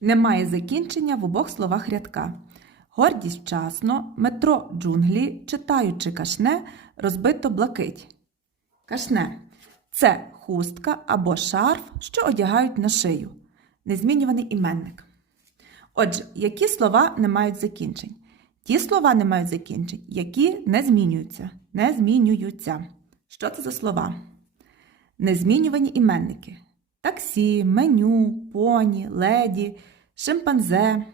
Немає закінчення в обох словах рядка. Гордість вчасно, метро джунглі, читаючи кашне, розбито блакить. Кашне це хустка або шарф, що одягають на шию. Незмінюваний іменник. Отже, які слова не мають закінчень? Ті слова не мають закінчень, які не змінюються. Не змінюються. Що це за слова? Незмінювані іменники. Таксі, меню, поні, леді, шимпанзе,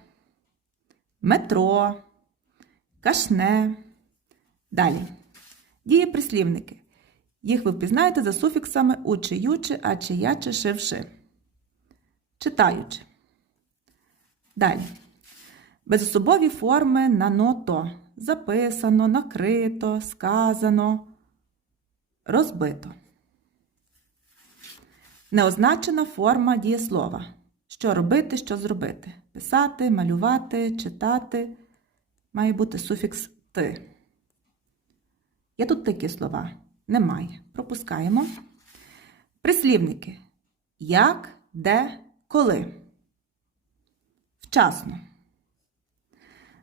метро, кашне. Далі. Дієприслівники. Їх ви впізнаєте за суфіксами учи, ючи, ачи, ячи, шивши. Читаючи. Далі. Безособові форми на ното. Записано, накрито, сказано, розбито. Неозначена форма дієслова. Що робити, що зробити. Писати, малювати, читати. Має бути суфікс ти. Є тут такі слова? Немає. Пропускаємо. Прислівники. Як, де, коли. Вчасно.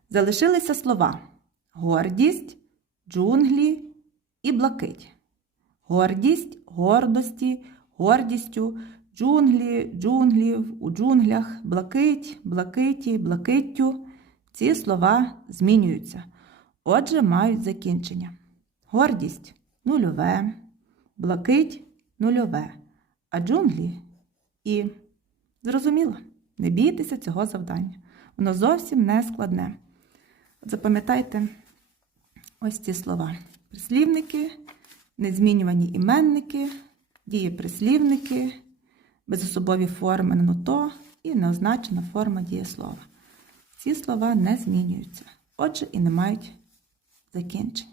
Залишилися слова гордість, джунглі і блакить. Гордість, гордості, гордістю, джунглі, джунглів, у джунглях, блакить, блакиті, блакиттю. Ці слова змінюються. Отже, мають закінчення. Гордість нульове, блакить нульове, а джунглі і зрозуміло, не бійтеся цього завдання. Воно зовсім не складне. Запам'ятайте ось ці слова: прислівники, незмінювані іменники, дієприслівники, безособові форми на ното і неозначена форма дієслова. Ці слова не змінюються, отже, і не мають закінчень.